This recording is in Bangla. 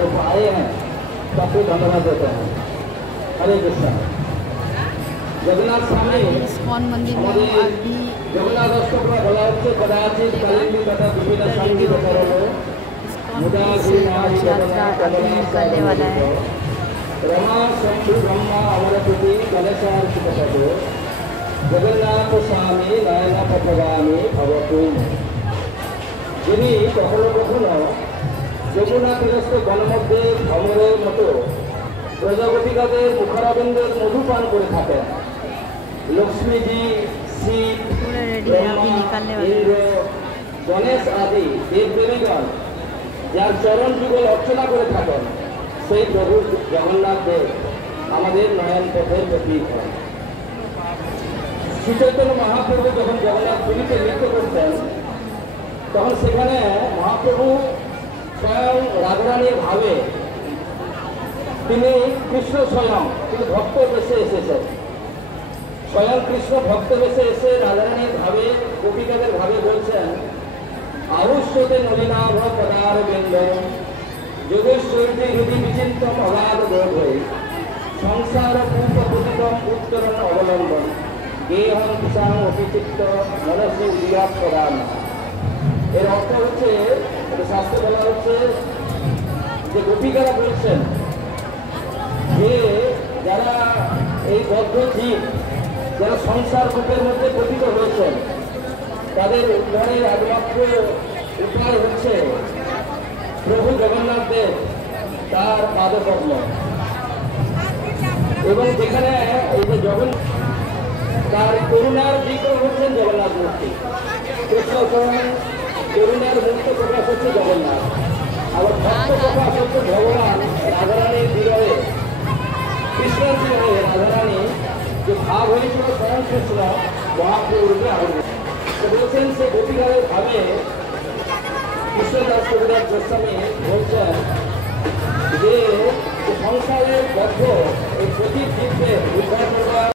जो आए हैं सबको धन्यवाद देते हैं। हरे कृष्ण। जगन्नाथ स्वामी इस्कॉन मंदिर में अभी जगन्नाथ अष्टक में बोला है कदाचित कलिंगी तथा विभिन्न संगीत करो मुदा श्रीनाथ यात्रा अभी निकलने वाला है। रमा शंभु ब्रह्मा अमरपति कलशार्चित करो जगन्नाथ स्वामी नयन पथगामी भवतु। যিনি কখনো কখনো যমুনা তীরস্থ গণমধ্যে ভ্রমণের মতো প্রজাপতিকাদের মুখারবিন্দের মধু পান করে থাকেন। লক্ষ্মীজি, শিব, ইন্দ্র, গণেশ আদি দেবদেবীগণ যার চরণ যুগল অর্চনা করে থাকেন সেই প্রভু জগন্নাথ দেব আমাদের নয়ন পথের প্রতীক হন। শ্রী চৈতন্য মহাপ্রভু যখন জগন্নাথ পুরীতে নৃত্য করতেন তখন সেখানে মহাপ্রভু স্বয়ং রাধারানীর ভাবে তিনি কৃষ্ণ স্বয়ং তিনি ভক্ত বেশে এসেছেন। স্বয়ং কৃষ্ণ ভক্ত বেশে এসে রাধারানীর ভাবে গোপিকাদের ভাবে বলছেন আহুষ্যতে নলিনাভ পদার বেন্দ যোগেশ্বরী হৃদি বিচিন্তম অগাধ বোধ হয়ে সংসার পূর্ব প্রতিতম উত্তরণ অবলম্বন গেহন কিষাণ অপিচিত্ত মনসী বিরাট প্রদান। এর অর্থ হচ্ছে শাস্ত্রে বলা হচ্ছে যে গোপিকারা বলছেন যে যারা এই বদ্ধ জীব যারা সংসার রূপের মধ্যে পতিত হয়েছেন তাদের উদ্ধারের একমাত্র উপায় হচ্ছে প্রভু জগন্নাথ দেব তার পাদপদ্ম এবং যেখানে এই যে জগন্নাথ তার করুণার দিকও হচ্ছেন জগন্নাথ মূর্তি। কৃষ্ণ করুণার মুক্ত প্রকাশ হচ্ছে জগন্নাথ, আবার ভক্ত প্রকাশ হচ্ছে ভগবান রাধারানীর বিরহে কৃষ্ণের বিরহে রাধারানী যে ভাব হয়েছিল স্বয়ং কৃষ্ণ মহাপ্রভু রূপে আবির্ভূত বলছেন। সে গোপীকারের ভাবে কৃষ্ণদাস কবিরাজ গোস্বামী বলছেন